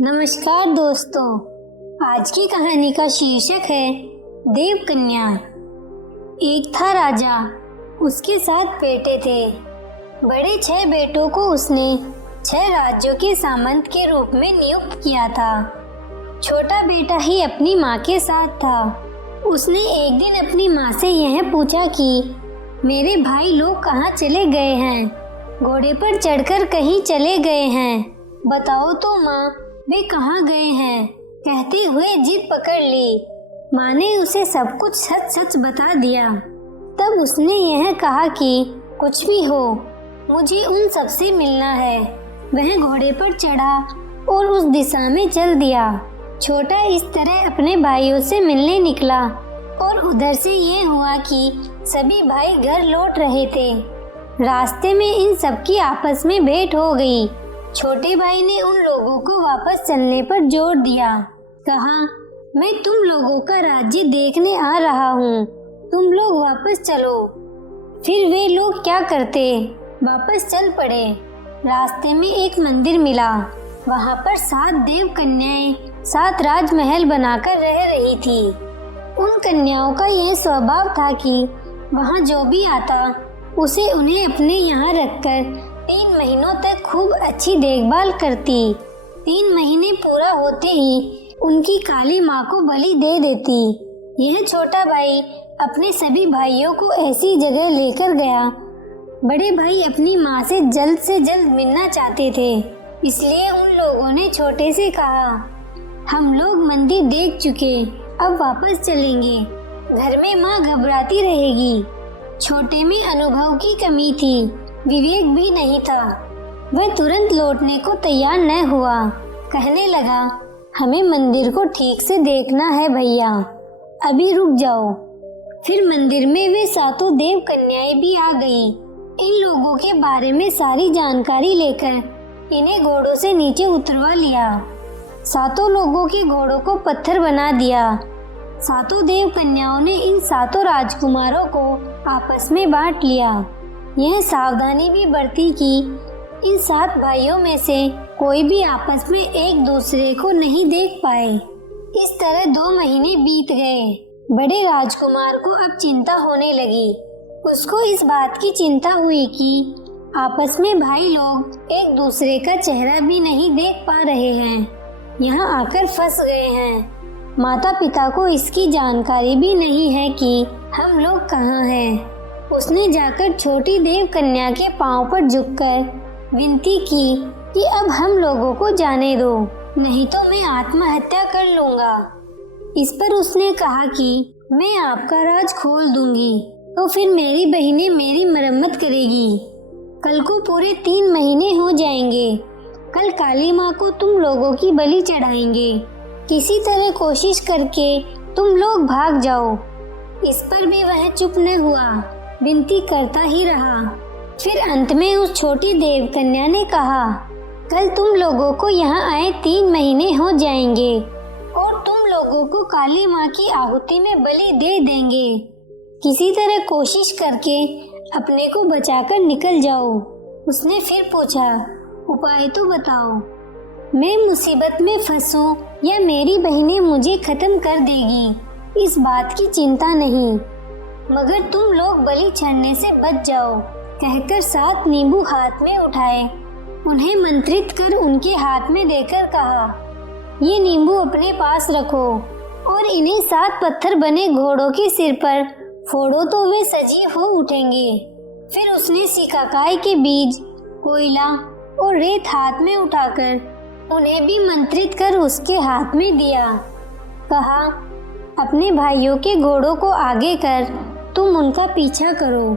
नमस्कार दोस्तों, आज की कहानी का शीर्षक है देव कन्या। एक था राजा, उसके 7 बेटे थे। बड़े 6 बेटों को उसने 6 राज्यों के सामंत के रूप में नियुक्त किया था। छोटा बेटा ही अपनी माँ के साथ था। उसने एक दिन अपनी माँ से यह पूछा कि मेरे भाई लोग कहाँ चले गए हैं? घोड़े पर चढ़कर कहीं चले गए हैं, बताओ तो माँ, वे कहाँ गए हैं? कहते हुए जिद पकड़ ली। माँ ने उसे सब कुछ सच सच बता दिया। तब उसने यह कहा कि कुछ भी हो, मुझे उन सबसे मिलना है। वह घोड़े पर चढ़ा और उस दिशा में चल दिया। छोटा इस तरह अपने भाइयों से मिलने निकला और उधर से ये हुआ कि सभी भाई घर लौट रहे थे। रास्ते में इन सबकी आपस में भेंट हो गई। छोटे भाई ने उन लोगों को वापस चलने पर जोर दिया। कहा, मैं तुम लोगों का राज्य देखने आ रहा हूँ, तुम लोग वापस चलो। फिर वे लोग क्या करते, वापस चल पड़े। रास्ते में एक मंदिर मिला। वहाँ पर 7 देव कन्याएं 7 राजमहल बनाकर रह रही थी। उन कन्याओं का यह स्वभाव था कि वहाँ जो भी आता उसे उन्हें अपने यहाँ रखकर 3 महीनों तक खूब अच्छी देखभाल करती। 3 महीने पूरा होते ही उनकी काली माँ को बलि दे देती। यह छोटा भाई अपने सभी भाइयों को ऐसी जगह लेकर गया। बड़े भाई अपनी माँ से जल्द मिलना चाहते थे, इसलिए उन लोगों ने छोटे से कहा, हम लोग मंदिर देख चुके, अब वापस चलेंगे। घर में माँ घबराती रहेगी। छोटे में अनुभव की कमी थी, विवेक भी नहीं था। वह तुरंत लौटने को तैयार न हुआ। कहने लगा, हमें मंदिर को ठीक से देखना है भैया, अभी रुक जाओ। फिर मंदिर में वे 7 देव कन्याएं भी आ गई। इन लोगों के बारे में सारी जानकारी लेकर इन्हें घोड़ों से नीचे उतरवा लिया। 7 लोगों के घोड़ों को पत्थर बना दिया। 7 देव कन्याओं ने इन 7 राजकुमारों को आपस में बांट लिया। यह सावधानी भी बरती कि इन 7 भाइयों में से कोई भी आपस में एक दूसरे को नहीं देख पाए। इस तरह 2 महीने बीत गए। बड़े राजकुमार को अब चिंता होने लगी। उसको इस बात की चिंता हुई कि आपस में भाई लोग एक दूसरे का चेहरा भी नहीं देख पा रहे हैं, यहाँ आकर फंस गए हैं। माता पिता को इसकी जानकारी भी नहीं है कि हम लोग कहाँ हैं। उसने जाकर छोटी देव कन्या के पांव पर झुककर विनती की कि अब हम लोगों को जाने दो, नहीं तो मैं आत्महत्या कर लूँगा। इस पर उसने कहा कि मैं आपका राज खोल दूंगी तो फिर मेरी बहनें मेरी मरम्मत करेगी। कल को पूरे 3 महीने हो जाएंगे। कल काली माँ को तुम लोगों की बलि चढ़ाएंगे। किसी तरह कोशिश करके तुम लोग भाग जाओ। इस पर भी वह चुप न हुआ, विनती करता ही रहा। फिर अंत में उस छोटी देव कन्या ने कहा, कल तुम लोगों को यहाँ आए 3 महीने हो जाएंगे और तुम लोगों को काली माँ की आहुति में बलि दे देंगे। किसी तरह कोशिश करके अपने को बचाकर निकल जाओ। उसने फिर पूछा, उपाय तो बताओ, मैं मुसीबत में फंसूं या मेरी बहनें मुझे खत्म कर देगी, इस बात की चिंता नहीं, मगर तुम लोग बलि चढ़ने से बच जाओ। कहकर 7 नींबू हाथ में उठाए, उन्हें मंत्रित कर उनके हाथ में देकर कहा, ये नींबू अपने पास रखो और इन्हें 7 पत्थर बने घोड़ों के सिर पर फोड़ो तो वे सजीव हो उठेंगे। फिर उसने सिकाकाई के बीज, कोयला और रेत हाथ में उठाकर उन्हें भी मंत्रित कर उसके हाथ में दिया। कहा, अपने भाइयों के घोड़ों को आगे कर तुम उनका पीछा करो,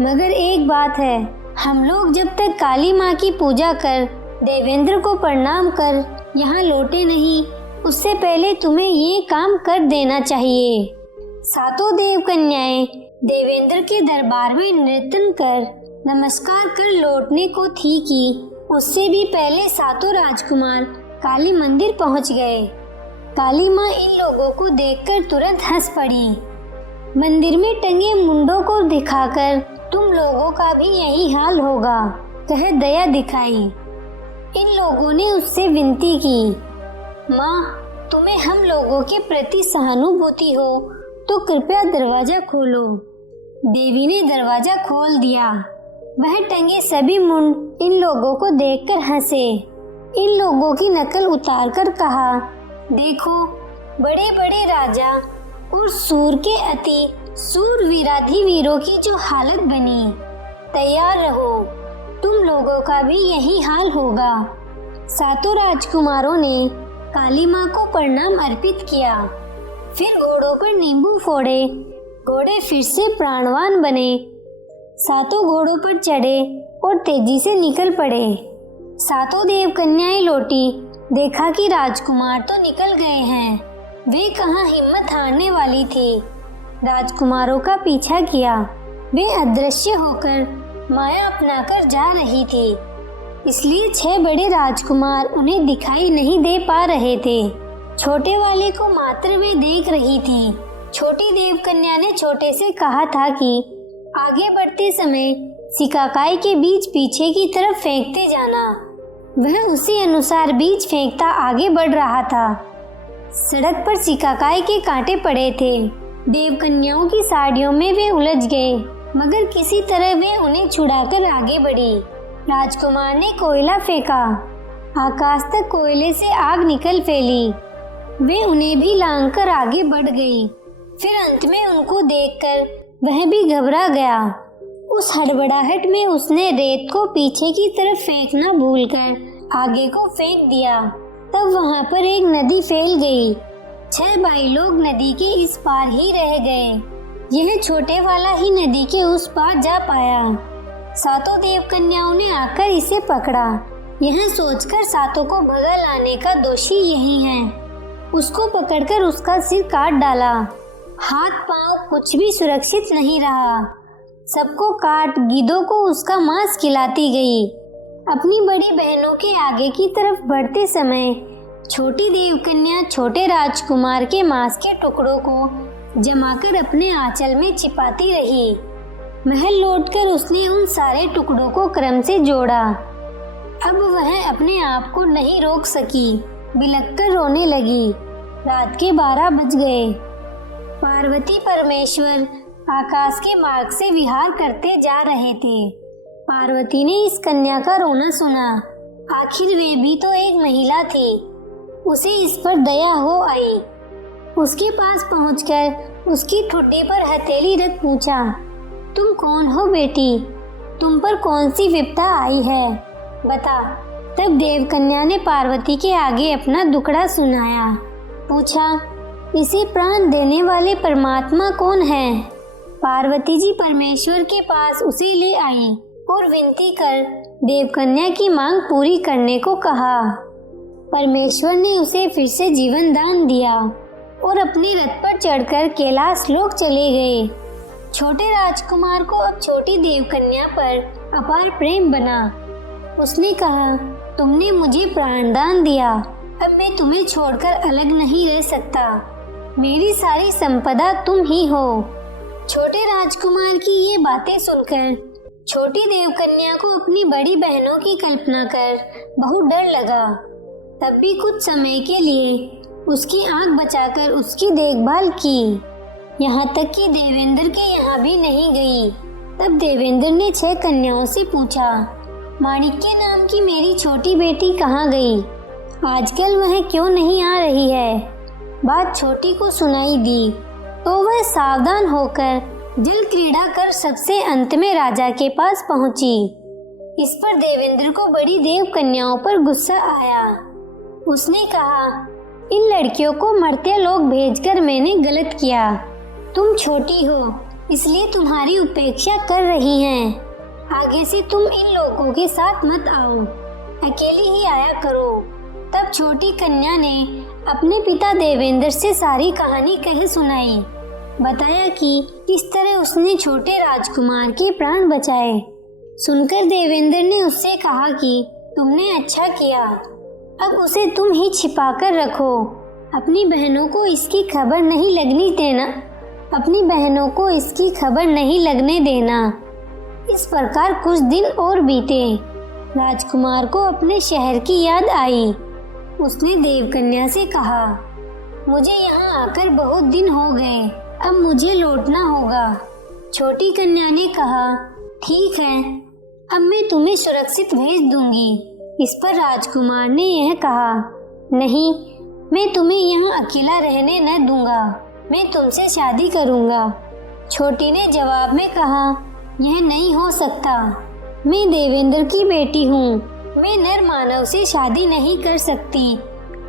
मगर एक बात है, हम लोग जब तक काली माँ की पूजा कर देवेंद्र को प्रणाम कर यहाँ लौटे नहीं, उससे पहले तुम्हें ये काम कर देना चाहिए। 7 देव कन्याएं देवेंद्र के दरबार में नृत्य कर नमस्कार कर लौटने को थी कि उससे भी पहले 7 राजकुमार काली मंदिर पहुँच गए। काली माँ इन लोगों को देखकर तुरंत हंस पड़ी। मंदिर में टंगे मुंडों को दिखाकर तुम लोगों का भी यही हाल होगा, कह दया दिखाई। इन लोगों ने उससे विनती की, माँ, तुम्हें हम लोगों के प्रति सहानुभूति हो तो कृपया दरवाजा खोलो। देवी ने दरवाजा खोल दिया। वह टंगे सभी मुंड इन लोगों को देखकर हंसे। इन लोगों की नकल उतारकर कहा, देखो, बड़े बड़े राजा और सूर के अति सूरवीराधिवीरों की जो हालत बनी। तैयार रहो, तुम लोगों का भी यही हाल होगा। सातों राजकुमारों ने काली माँ को प्रणाम अर्पित किया। फिर घोड़ों पर नींबू फोड़े। घोड़े फिर से प्राणवान बने। सातों घोड़ों पर चढ़े और तेजी से निकल पड़े। सातों देव कन्याएं लौटी। देखा कि राजकुमार तो निकल गए हैं। वे कहाँ हिम्मत हारने वाली थी। राजकुमारों का पीछा किया। वे अदृश्य होकर माया अपनाकर जा रही थी, इसलिए 6 बड़े राजकुमार उन्हें दिखाई नहीं दे पा रहे थे। छोटे वाले को मात्र वे देख रही थी। छोटी देव कन्या ने छोटे से कहा था कि आगे बढ़ते समय सिकाकाई के बीज पीछे की तरफ फेंकते जाना। वह उसी अनुसार बीज फेंकता आगे बढ़ रहा था। सड़क पर सिकाकाई के कांटे पड़े थे। देव कन्याओं की साड़ियों में वे उलझ गए, मगर किसी तरह वे उन्हें छुड़ाकर आगे बढ़ी। राजकुमार ने कोयला फेंका। आकाश तक कोयले से आग निकल फैली। वे उन्हें भी लांघकर आगे बढ़ गई। फिर अंत में उनको देखकर वह भी घबरा गया। उस हड़बड़ाहट में उसने रेत को पीछे की तरफ फेंकना भूलकर आगे को फेंक दिया। तब वहां पर एक नदी फैल गई। 6 भाई लोग नदी के इस पार ही रह गए। यह छोटे वाला ही नदी के उस पार जा पाया। सातों देव कन्याओं ने आकर इसे पकड़ा। यह सोचकर सातों को भगा लाने का दोषी यही है। उसको पकड़कर उसका सिर काट डाला। हाथ पांव कुछ भी सुरक्षित नहीं रहा। सबको काट गिद्धों को उसका मांस खिलाती गई। अपनी बड़ी बहनों के आगे की तरफ बढ़ते समय छोटी देव कन्या छोटे राजकुमार के मांस के टुकड़ों को जमाकर अपने आंचल में छिपाती रही। महल लौटकर उसने उन सारे टुकड़ों को क्रम से जोड़ा। अब वह अपने आप को नहीं रोक सकी। बिलखकर रोने लगी। रात के 12 बज गए। पार्वती परमेश्वर आकाश के मार्ग से विहार करते जा रहे थे। पार्वती ने इस कन्या का रोना सुना। आखिर वे भी तो एक महिला थी। उसे इस पर दया हो आई। उसके पास पहुंचकर उसकी ठुड्डी पर हथेली रख पूछा, तुम कौन हो बेटी? तुम पर कौन सी विपदा आई है? बता। तब देव कन्या ने पार्वती के आगे अपना दुखड़ा सुनाया। पूछा, इसे प्राण देने वाले परमात्मा कौन है? पार्वती जी परमेश्वर के पास उसे ले आई और विनती कर देवकन्या की मांग पूरी करने को कहा। परमेश्वर ने उसे फिर से जीवन दान दिया और अपने रथ पर चढ़कर कैलाश लोक चले गए। छोटे राजकुमार को अब छोटी देवकन्या पर अपार प्रेम बना। उसने कहा, तुमने मुझे प्राणदान दिया, अब मैं तुम्हें छोड़कर अलग नहीं रह सकता। मेरी सारी संपदा तुम ही हो। छोटे राजकुमार की ये बातें सुनकर छोटी देवकन्या को अपनी बड़ी बहनों की कल्पना कर बहुत डर लगा। तब भी कुछ समय के लिए उसकी आंख बचाकर उसकी देखभाल की, यहाँ तक कि देवेंद्र के यहाँ भी नहीं गई। तब देवेंद्र ने 6 कन्याओं से पूछा, माणिक्य नाम की मेरी छोटी बेटी कहाँ गई? आजकल वह क्यों नहीं आ रही है? बात छोटी को सुनाई दी तो वह सावधान होकर जल क्रीड़ा कर सबसे अंत में राजा के पास पहुंची। इस पर देवेंद्र को बड़ी देव कन्याओं पर गुस्सा आया। उसने कहा, इन लड़कियों को मर्त्य लोक भेजकर मैंने गलत किया। तुम छोटी हो इसलिए तुम्हारी उपेक्षा कर रही हैं। आगे से तुम इन लोगों के साथ मत आओ, अकेली ही आया करो। तब छोटी कन्या ने अपने पिता देवेंद्र से सारी कहानी कह सुनाई। बताया कि किस तरह उसने छोटे राजकुमार के प्राण बचाए। सुनकर देवेंद्र ने उससे कहा कि तुमने अच्छा किया, अब उसे तुम ही छिपा कर रखो। अपनी बहनों को इसकी खबर नहीं लगने देना। अपनी बहनों को इसकी खबर नहीं लगने देना। इस प्रकार कुछ दिन और बीते। राजकुमार को अपने शहर की याद आई। उसने देवकन्या से कहा, मुझे यहाँ आकर बहुत दिन हो गए, अब मुझे लौटना होगा। छोटी कन्या ने कहा, ठीक है, अब मैं तुम्हें सुरक्षित भेज दूंगी। इस पर राजकुमार ने यह कहा, नहीं, मैं तुम्हें यहाँ अकेला रहने न दूंगा, मैं तुमसे शादी करूंगा। छोटी ने जवाब में कहा, यह नहीं हो सकता, मैं देवेंद्र की बेटी हूँ, मैं नर मानव से शादी नहीं कर सकती।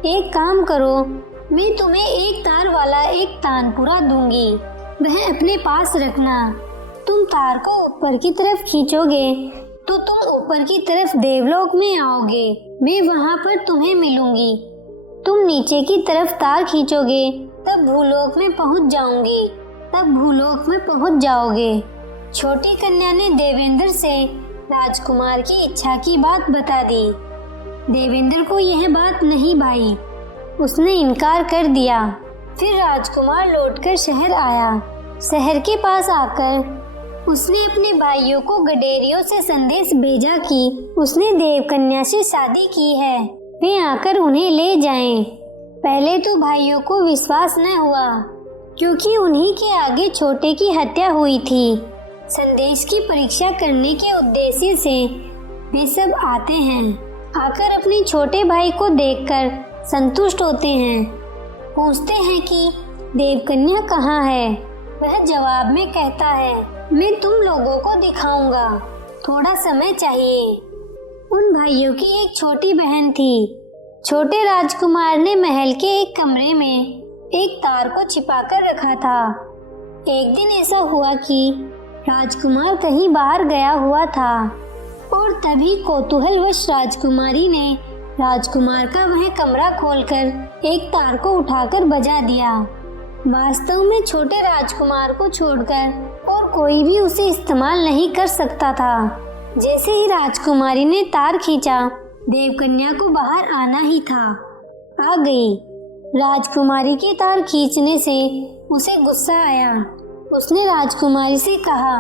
एक काम करो, मैं तुम्हें एक तार वाला एक तानपुरा दूंगी, वह अपने पास रखना। तुम तार को ऊपर की तरफ खींचोगे तो तुम ऊपर की तरफ देवलोक में आओगे, मैं वहाँ पर तुम्हें मिलूंगी। तुम नीचे की तरफ तार खींचोगे तब भूलोक में पहुँच जाओगे। छोटी कन्या ने देवेंद्र से राजकुमार की इच्छा की बात बता दी। देवेंद्र को यह बात नहीं भाई, उसने इनकार कर दिया। फिर राजकुमार लौटकर शहर आया। शहर के पास आकर उसने अपने भाइयों को गडेरियों से संदेश भेजा कि उसने देवकन्या से शादी की है, वे आकर उन्हें ले जाएं। पहले तो भाइयों को विश्वास न हुआ, क्योंकि उन्हीं के आगे छोटे की हत्या हुई थी। संदेश की परीक्षा करने के उद्देश्य से वे सब आते हैं, आकर अपने छोटे भाई को देखकर संतुष्ट होते हैं। पूछते हैं कि देवकन्या कहाँ है। वह जवाब में कहता है, मैं तुम लोगों को दिखाऊंगा, थोड़ा समय चाहिए। उन भाइयों की एक छोटी बहन थी। छोटे राजकुमार ने महल के एक कमरे में एक तार को छिपाकर रखा था। एक दिन ऐसा हुआ कि राजकुमार कहीं बाहर गया हुआ था और तभी कौतूहलवश राजकुमारी ने राजकुमार का वह कमरा खोलकर एक तार को उठाकर बजा दिया। वास्तव में छोटे राजकुमार को छोड़कर और कोई भी उसे इस्तेमाल नहीं कर सकता था। जैसे ही राजकुमारी ने तार खींचा, देवकन्या को बाहर आना ही था। आ गई। राजकुमारी के तार खींचने से उसे गुस्सा आया। उसने राजकुमारी से कहा,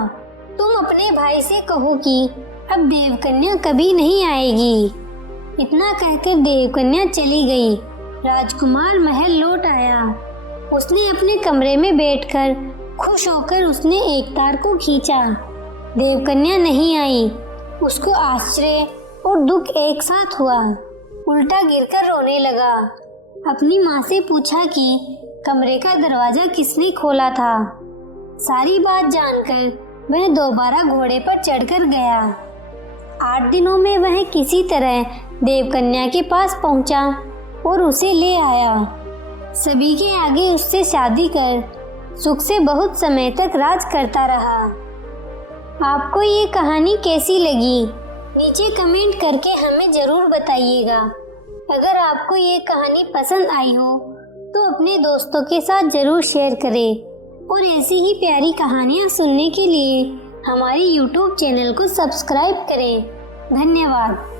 तुम अपने भाई से कहो कि अब देवकन्या कभी नहीं आएगी। इतना कहकर देवकन्या चली गई। राजकुमार महल लौट आया। उसने अपने कमरे में बैठकर खुश होकर उसने एक तार को खींचा। देवकन्या नहीं आई। उसको आश्चर्य और दुख एक साथ हुआ। उल्टा गिरकर रोने लगा। अपनी माँ से पूछा कि कमरे का दरवाजा किसने खोला था। सारी बात जानकर वह दोबारा घोड़े पर चढ़कर गया। 8 दिनों में वह किसी तरह देवकन्या के पास पहुंचा और उसे ले आया। सभी के आगे उससे शादी कर सुख से बहुत समय तक राज करता रहा। आपको ये कहानी कैसी लगी? नीचे कमेंट करके हमें ज़रूर बताइएगा। अगर आपको ये कहानी पसंद आई हो तो अपने दोस्तों के साथ ज़रूर शेयर करें और ऐसी ही प्यारी कहानियाँ सुनने के लिए हमारे YouTube चैनल को सब्सक्राइब करें। धन्यवाद।